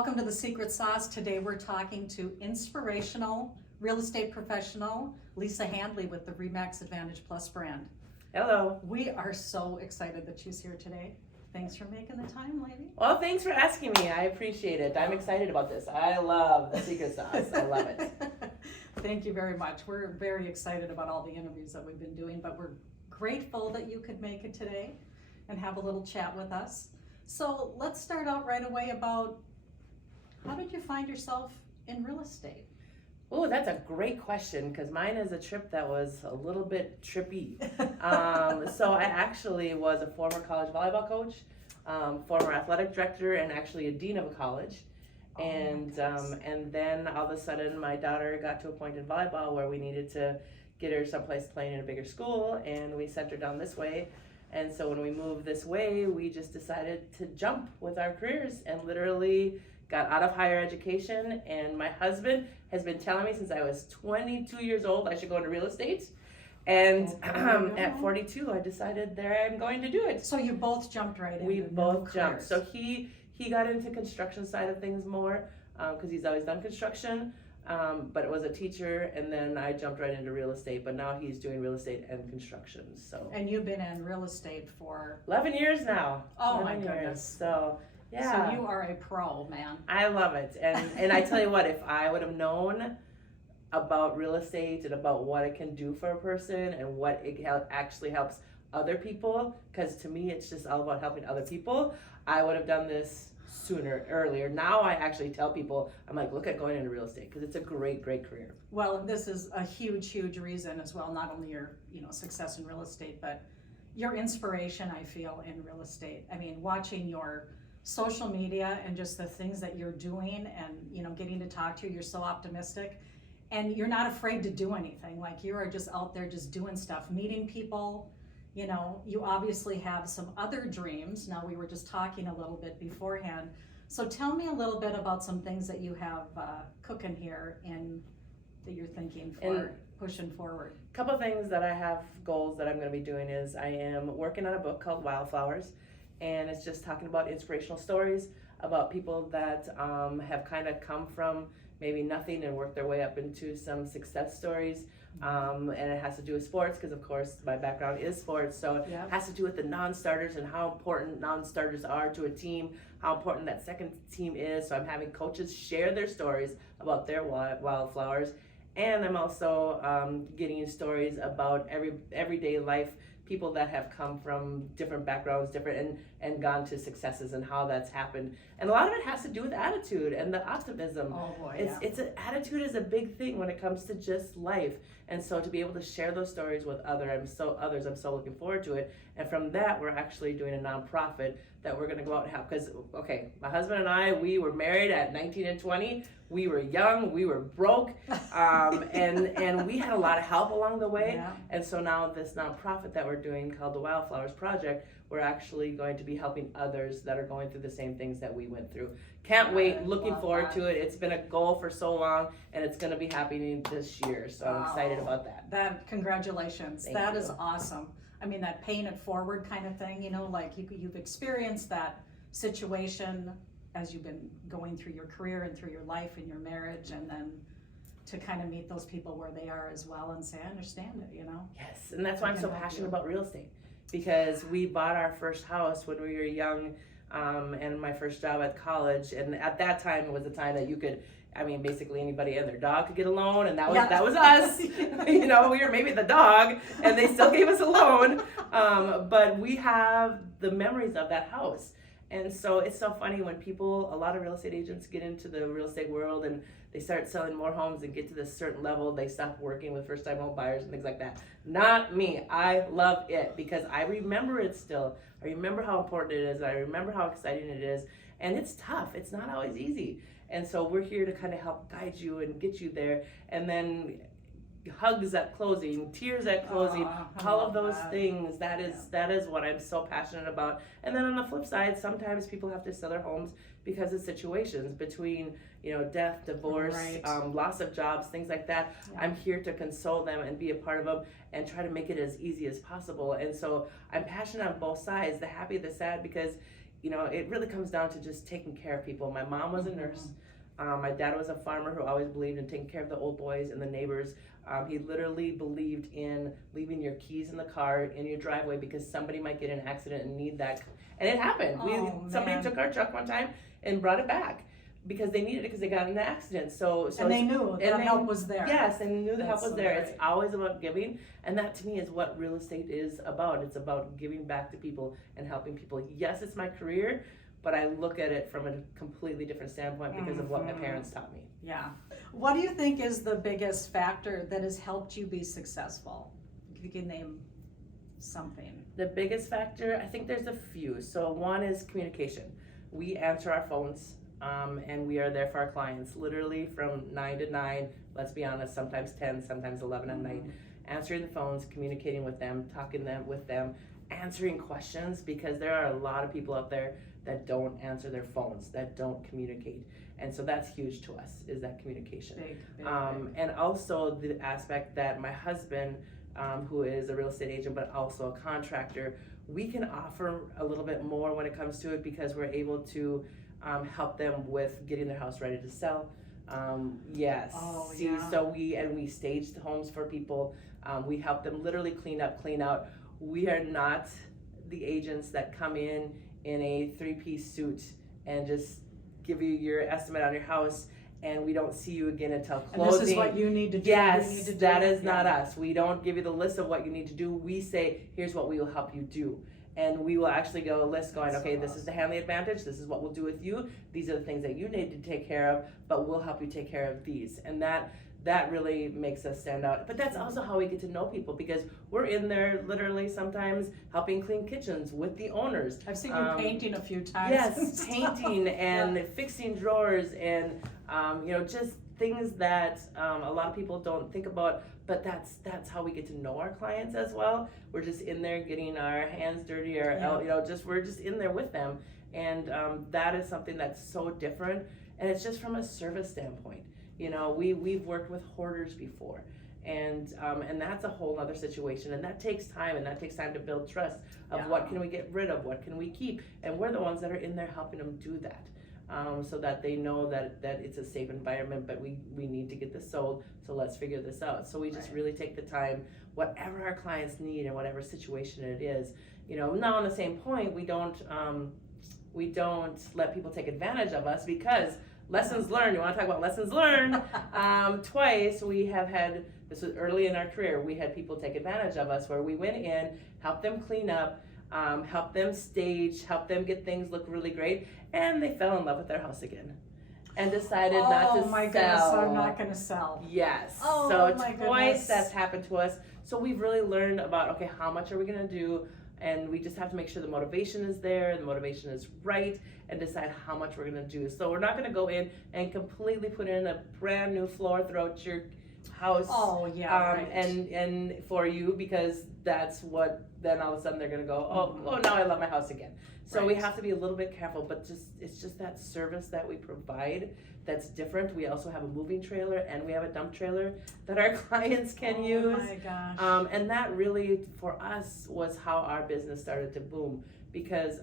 Welcome to The Secret Sauce. Today we're talking to inspirational real estate professional Lisa Handley with the RE/MAX Advantage Plus brand. Hello. We are so excited that she's here today. Thanks for making the time, lady. Well, thanks for asking me. I appreciate it. I'm excited about this. I love the secret sauce. I love it. Thank you very much. We're very excited about all the interviews that we've been doing, but we're grateful that you could make it today and have a little chat with us. So let's start out right away about how did you find yourself in real estate? Oh, that's a great question because mine is a trip that was a little bit trippy. So I actually was a former college volleyball coach, former athletic director, and actually a dean of a college. And then all of a sudden my daughter got to a point in volleyball where we needed to get her someplace playing in a bigger school, and we sent her down this way. And so when we moved this way, we just decided to jump with our careers and literally got out of higher education. And my husband has been telling me since I was 22 years old I should go into real estate. And at 42, I decided I'm going to do it. So you both jumped right into We both jumped. careers. So he got into construction side of things more because he's always done construction, but it was a teacher, and then I jumped right into real estate, but now he's doing real estate and construction. So And you've been in real estate for 11 years now. Oh my 11 years. goodness. So yeah. So you are a pro, man. I love it. And I tell you what, if I would have known about real estate and about what it can do for a person and what it actually helps other people, because to me it's just all about helping other people, I would have done this earlier. Now I actually tell people, I'm like, look at going into real estate because it's a great career. Well, this is a huge reason as well, not only your success in real estate, but your inspiration, I feel, in real estate. I mean, watching your social media and just the things that you're doing and getting to talk to you, you're so optimistic and you're not afraid to do anything. Like, you are just out there just doing stuff, meeting people. You obviously have some other dreams. Now, we were just talking a little bit beforehand. So tell me a little bit about some things that you have cooking here and that you're thinking for pushing forward. A couple of things that I have goals that I'm going to be doing is I am working on a book called Wildflowers, and it's just talking about inspirational stories about people that have kind of come from maybe nothing and worked their way up into some success stories. And it has to do with sports because, of course, my background is sports. So it has to do with the non-starters and how important non-starters are to a team, how important that second team is. So I'm having coaches share their stories about their wildflowers. And I'm also getting you stories about everyday life, people that have come from different backgrounds, and gone to successes and how that's happened. And a lot of it has to do with attitude and the optimism. Oh boy, Attitude is a big thing when it comes to just life. And so to be able to share those stories with others, I'm so looking forward to it. And from that, we're actually doing a nonprofit that we're going to go out and help. Because, okay, my husband and I, we were married at 19 and 20. We were young, we were broke, and we had a lot of help along the way. Yeah. And so now this nonprofit that we're doing called the Wildflowers Project, we're actually going to be helping others that are going through the same things that we went through. Can't wait, looking forward to it. It's been a goal for so long, and it's going to be happening this year, so I'm excited about that. Congratulations. Thank That you. is awesome. I mean, that paying it forward kind of thing, like you've experienced that situation as you've been going through your career and through your life and your marriage, and then to kind of meet those people where they are as well and say, I understand it, Yes, and that's why I'm so passionate about real estate, because we bought our first house when we were young, and my first job at college, and at that time it was a time that you could, basically anybody and their dog could get a loan, and that was us. We were maybe the dog, and they still gave us a loan, but we have the memories of that house. And so it's so funny when a lot of real estate agents get into the real estate world and they start selling more homes and get to this certain level, they stop working with first-time home buyers and things like that. Not me. I love it because I remember it still. I remember how important it is, and I remember how exciting it is. And it's tough. It's not always easy. And so we're here to kind of help guide you and get you there. And then hugs at closing, tears at closing, all of those things. That is what I'm so passionate about. And then on the flip side, sometimes people have to sell their homes because of situations between death, divorce, loss of jobs, things like that. I'm here to console them and be a part of them and try to make it as easy as possible. And so I'm passionate on both sides, the happy, the sad, because it really comes down to just taking care of people. My mom was a nurse. My dad was a farmer who always believed in taking care of the old boys and the neighbors. He literally believed in leaving your keys in the car in your driveway because somebody might get in an accident and need that. And it happened. Somebody took our truck one time and brought it back because they needed it because they got in an accident. And they knew that help was there. Yes, and they knew the help was there. Right. It's always about giving, and that to me is what real estate is about. It's about giving back to people and helping people. Yes, it's my career, but I look at it from a completely different standpoint because of what my parents taught me. Yeah. What do you think is the biggest factor that has helped you be successful? If you can name something. The biggest factor, I think there's a few. So one is communication. We answer our phones, and we are there for our clients, literally from 9 to 9, let's be honest, sometimes 10, sometimes 11 at night, answering the phones, communicating with them, talking with them, answering questions, because there are a lot of people out there that don't answer their phones, that don't communicate. And so that's huge to us, is that communication. Big. And also the aspect that my husband, who is a real estate agent, but also a contractor, we can offer a little bit more when it comes to it because we're able to help them with getting their house ready to sell. Yes. Oh, yeah. So we stage the homes for people. We help them literally clean out. We are not the agents that come in a 3-piece suit and just give you your estimate on your house and we don't see you again until closing. And this is what you need to do. Yes, that is not us. We don't give you the list of what you need to do. We say, here's what we will help you do. And we will actually go a list going, okay, this is the Handley advantage. This is what we'll do with you. These are the things that you need to take care of, but we'll help you take care of these. And that really makes us stand out. But that's also how we get to know people because we're in there literally sometimes helping clean kitchens with the owners. I've seen you painting a few times. Yes, painting and fixing drawers and just things that a lot of people don't think about, but that's how we get to know our clients as well. We're just in there getting our hands dirty, we're just in there with them. And that is something that's so different. And it's just from a service standpoint. We've worked with hoarders before, and that's a whole other situation, and that takes time, to build trust of what can we get rid of, what can we keep, and we're the ones that are in there helping them do that, so that they know that it's a safe environment, but we need to get this sold, so let's figure this out. So we just really take the time, whatever our clients need and whatever situation it is. Now on the same point, we don't let people take advantage of us because lessons learned. You want to talk about lessons learned? Twice we have had, this was early in our career, we had people take advantage of us where we went in, helped them clean up, helped them stage, helped them get things look really great, and they fell in love with their house again and decided not to sell. Oh my goodness, I'm not going to sell. Yes. Oh, so my twice goodness. that's happened to us. So we've really learned about, okay, how much are we going to do? And we just have to make sure the motivation is there, the motivation is right, and decide how much we're gonna do. So we're not gonna go in and completely put in a brand new floor throughout your house. Oh, yeah, right. And for you, because that's what, then all of a sudden they're gonna go, oh, now I love my house again. So we have to be a little bit careful, but it's just that service that we provide that's different. We also have a moving trailer and we have a dump trailer that our clients can use. Oh my gosh. And that really, for us, was how our business started to boom. Because,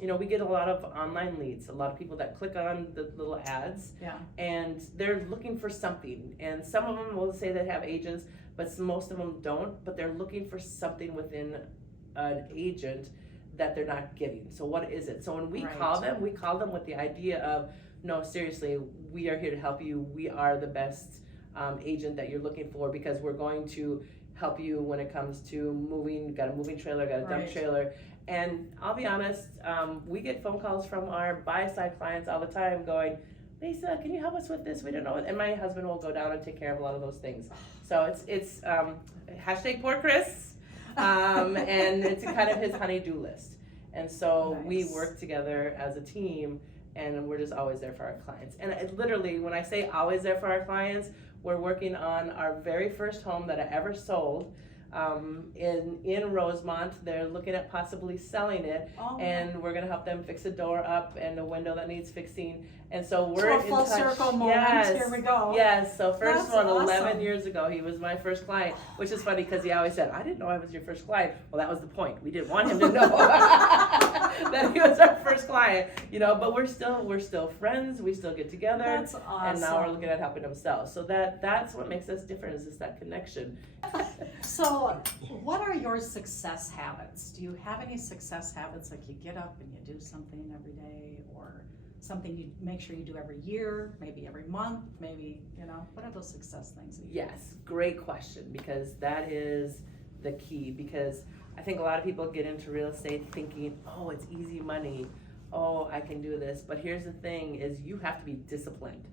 we get a lot of online leads, a lot of people that click on the little ads, and they're looking for something. And some of them will say they have agents, but most of them don't, but they're looking for something within an agent that they're not getting. So what is it? So when we call them with the idea of, no, seriously, we are here to help you. We are the best agent that you're looking for because we're going to help you when it comes to moving. Got a moving trailer, got a dump trailer. And I'll be honest, we get phone calls from our buy-side clients all the time going, Lisa, can you help us with this? We don't know it. And my husband will go down and take care of a lot of those things. So it's hashtag poor Chris, and it's kind of his honey-do list. And so we work together as a team, and we're just always there for our clients. And literally, when I say always there for our clients, we're working on our very first home that I ever sold. In Rosemont. They're looking at possibly selling it, and we're gonna help them fix a door up and a window that needs fixing. And so we're a full circle moment. Yes. Here we go. Yes. So first That's one, awesome. 11 years ago, he was my first client, which is funny because he always said, "I didn't know I was your first client." Well, that was the point. We didn't want him to know. that he was our first client, but we're still friends. We still get together. That's awesome. And now we're looking at helping themselves. So that's what makes us different, is just that connection. So what are your success habits? Do you have any success habits, like you get up and you do something every day, or something you make sure you do every year, maybe every month, maybe, what are those success things that you do? Yes, great question, because that is the key. Because I think a lot of people get into real estate thinking, oh, it's easy money, oh, I can do this. But here's the thing, is you have to be disciplined.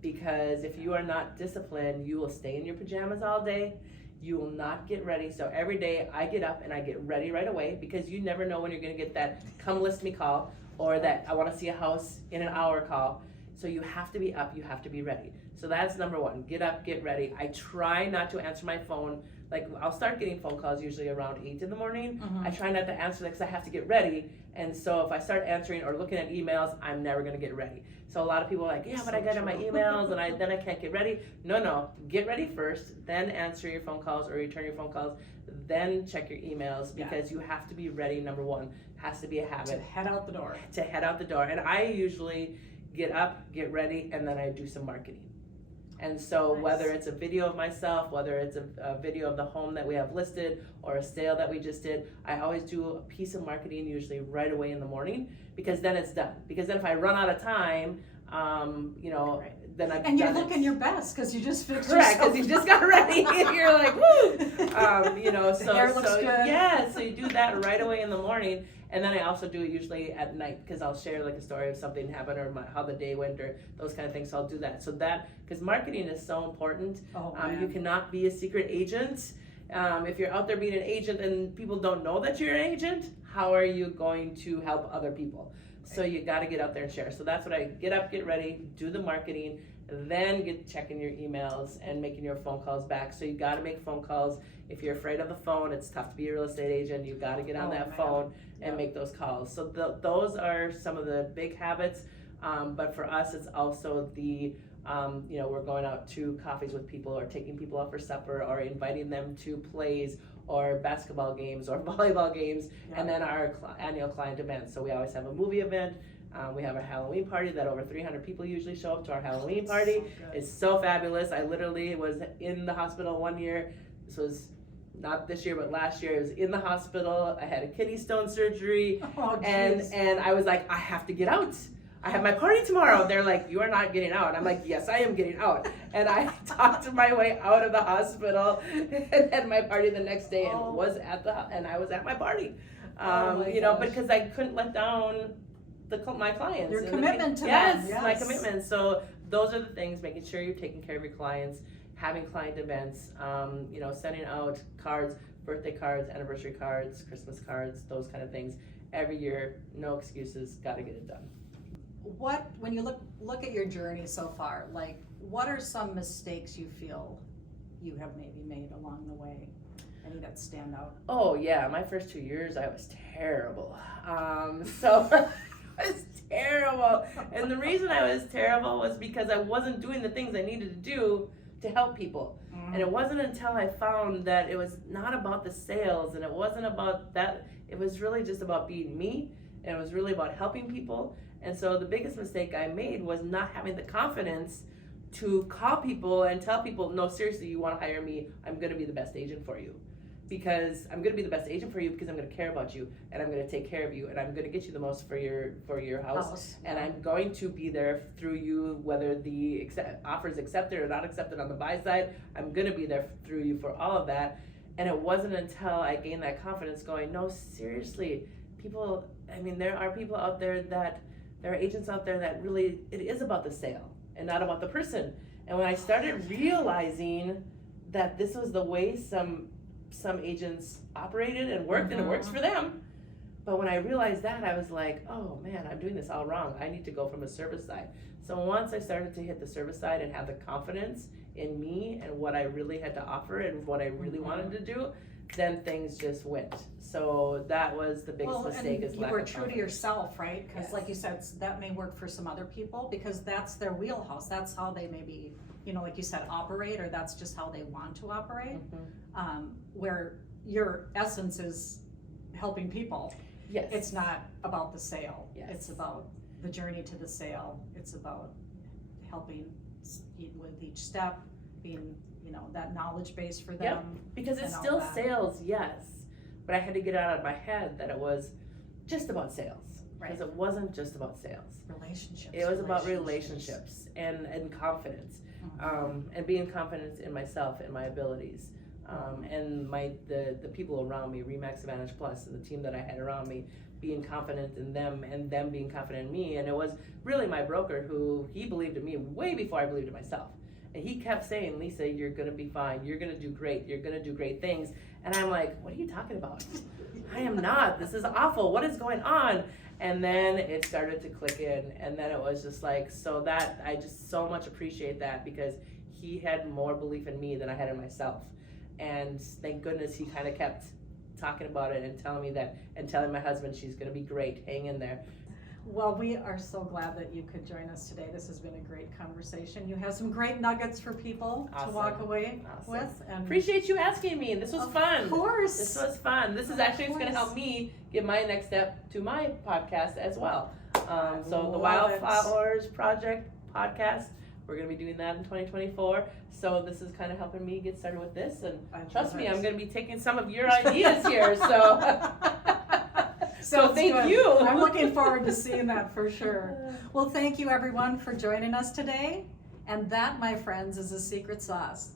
Because if you are not disciplined, you will stay in your pajamas all day. You will not get ready. So every day I get up and I get ready right away, because you never know when you're gonna get that come list me call, or that I wanna see a house in an hour call. So you have to be up, you have to be ready. So that's number one, get up, get ready. I try not to answer my phone. Like, I'll start getting phone calls usually around 8 in the morning. Mhm. I try not to answer because I have to get ready. And so if I start answering or looking at emails, I'm never gonna get ready. So a lot of people are like, yeah, but I got in my emails and then I can't get ready. No, get ready first, then answer your phone calls or return your phone calls, then check your emails, because you have to be ready. Number one, has to be a habit. To head out the door. To head out the door. And I usually get up, get ready, and then I do some marketing. And so whether it's a video of myself, whether it's a video of the home that we have listed, or a sale that we just did, I always do a piece of marketing usually right away in the morning, because then it's done. Because then if I run out of time, then I've And you're done it. looking your best, because you just fixed Correct, yourself. because you just got ready and you're like, woo! The hair looks good. Yeah, so you do that right away in the morning. And then I also do it usually at night, because I'll share like a story of something happened, or how the day went, or those kind of things. So I'll do that. So because marketing is so important. Oh, You cannot be a secret agent. If you're out there being an agent and people don't know that you're an agent, how are you going to help other people? So you got to get out there and share. So that's what I get up, get ready, do the marketing, then get checking your emails and making your phone calls back. So you got to make phone calls. If you're afraid of the phone, it's tough to be a real estate agent. You got to get on that phone and make those calls. So those are some of the big habits. But for us, it's also the we're going out to coffees with people, or taking people out for supper, or inviting them to plays or basketball games or volleyball games, and then our annual client events. So we always have a movie event. We have a Halloween party that over 300 people usually show up to our Halloween party. It's so fabulous. I literally was in the hospital one year. This was not this year, but last year. I was in the hospital. I had a kidney stone surgery, and I was like, I have to get out. I have my party tomorrow. They're like, you are not getting out. I'm like, yes, I am getting out. And I talked my way out of the hospital and had my party the next day, and I was at my party. Because I couldn't let down my clients. Your commitment to them. Yes, my commitment. So those are the things, making sure you're taking care of your clients, having client events, sending out cards, birthday cards, anniversary cards, Christmas cards, those kind of things. Every year, no excuses, got to get it done. When you look at your journey so far, like, what are some mistakes you feel you have maybe made along the way? Any that stand out? Oh yeah, my first 2 years I was terrible. I was terrible, and the reason I was terrible was because I wasn't doing the things I needed to do to help people. And it wasn't until I found that it was not about the sales, and it wasn't about that. It was really just about being me, and it was really about helping people. And so the biggest mistake I made was not having the confidence to call people and tell people, no, seriously, you want to hire me, I'm going to be the best agent for you. Because I'm going to be the best agent for you, because I'm going to care about you, and I'm going to take care of you, and I'm going to get you the most for your house. And I'm going to be there through you, whether the offer is accepted or not accepted on the buy side. I'm going to be there through you for all of that. And it wasn't until I gained that confidence going, no, seriously, there are people out there there are agents out there that really, it is about the sale and not about the person. And when I started realizing that this was the way some agents operated and worked, and it works for them. But when I realized that, I was like, oh man, I'm doing this all wrong. I need to go from a service side. So once I started to hit the service side and have the confidence in me and what I really had to offer and what I really wanted to do, then things just went. So that was the biggest mistake. And you were true to yourself, right? Because like you said, that may work for some other people because that's their wheelhouse. That's how they maybe, like you said, operate, or that's just how they want to operate. Where your essence is helping people. Yes. It's not about the sale. Yes. It's about the journey to the sale. It's about helping with each step, being, that knowledge base for them. Because it's and all still that. sales, yes, but I had to get it out of my head that it was just about sales. Because it wasn't just about sales. Relationships. It was about relationships and confidence, and being confident in myself and my abilities, and the people around me, Remax Advantage Plus, and the team that I had around me, being confident in them and them being confident in me. And it was really my broker he believed in me way before I believed in myself. And he kept saying, Lisa, you're gonna be fine. You're gonna do great. You're gonna do great things. And I'm like, what are you talking about? I am not. This is awful. What is going on? And then it started to click in, and then it was just like, so that I just so much appreciate that, because he had more belief in me than I had in myself. And thank goodness he kind of kept talking about it and telling me that, and telling my husband she's gonna be great, hang in there. Well, we are so glad that you could join us today. This has been a great conversation. You have some great nuggets for people to walk away with. And appreciate you asking me. This was fun. Of course. This was fun. This is actually going to help me give my next step to my podcast as well. So the Wildflowers Project podcast, we're going to be doing that in 2024. So this is kind of helping me get started with this. And trust me, I'm going to be taking some of your ideas here. So thank you. I'm looking forward to seeing that for sure. Well, thank you everyone for joining us today. And that, my friends, is the secret sauce.